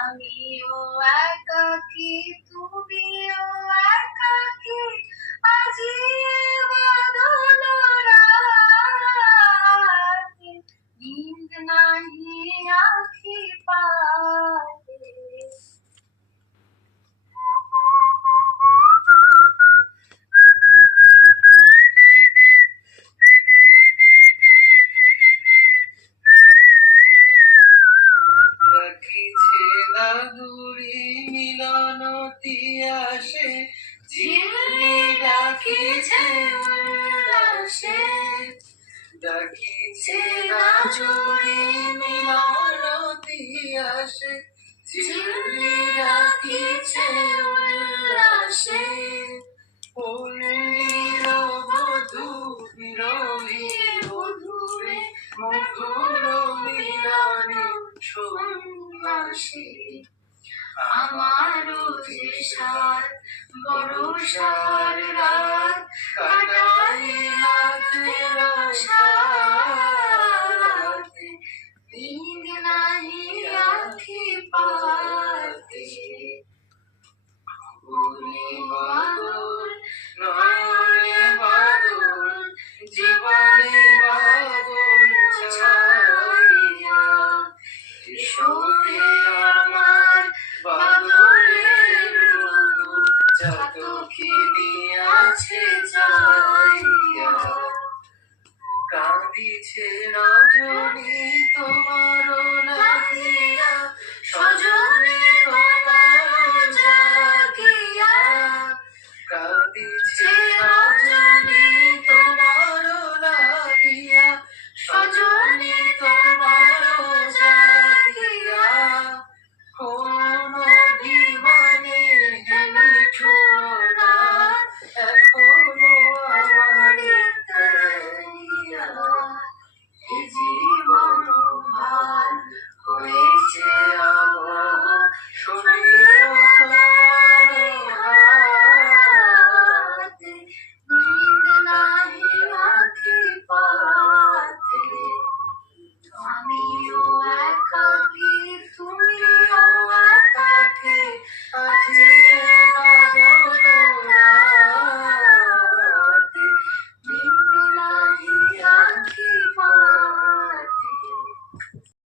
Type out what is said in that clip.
আমিও একাকী, তুমিও একাকী, আজি বাদল রাতে, নীন্দ নাহি আখি পাতে। রাখিছে দাদুরি মিলনতি আসে, ঝিল্লি ডাকিছে উল্লাসে, ডাকিছে দাদুরি মিলনতি আসে, ঝিল্লি ডাকিছে উল্লাসে। পল্লীর বধূ বিরহী বধূরে মধুর মিলনে সন্ন্যাসী, আমারও যে সাত বরষার রাত, কাটাইলাম সাথে, নীন্দ নাহি আখি পাতে। বলি বাদল নয়নে বাদল, জীবনে বাদল ছাইয়া, এসোহে আমার বাদলের প্রভু, চাতকী নিয়াছে চাইয়া। কাঁদিছে রজনী তোমার লাগিয়া, সজনে তোমার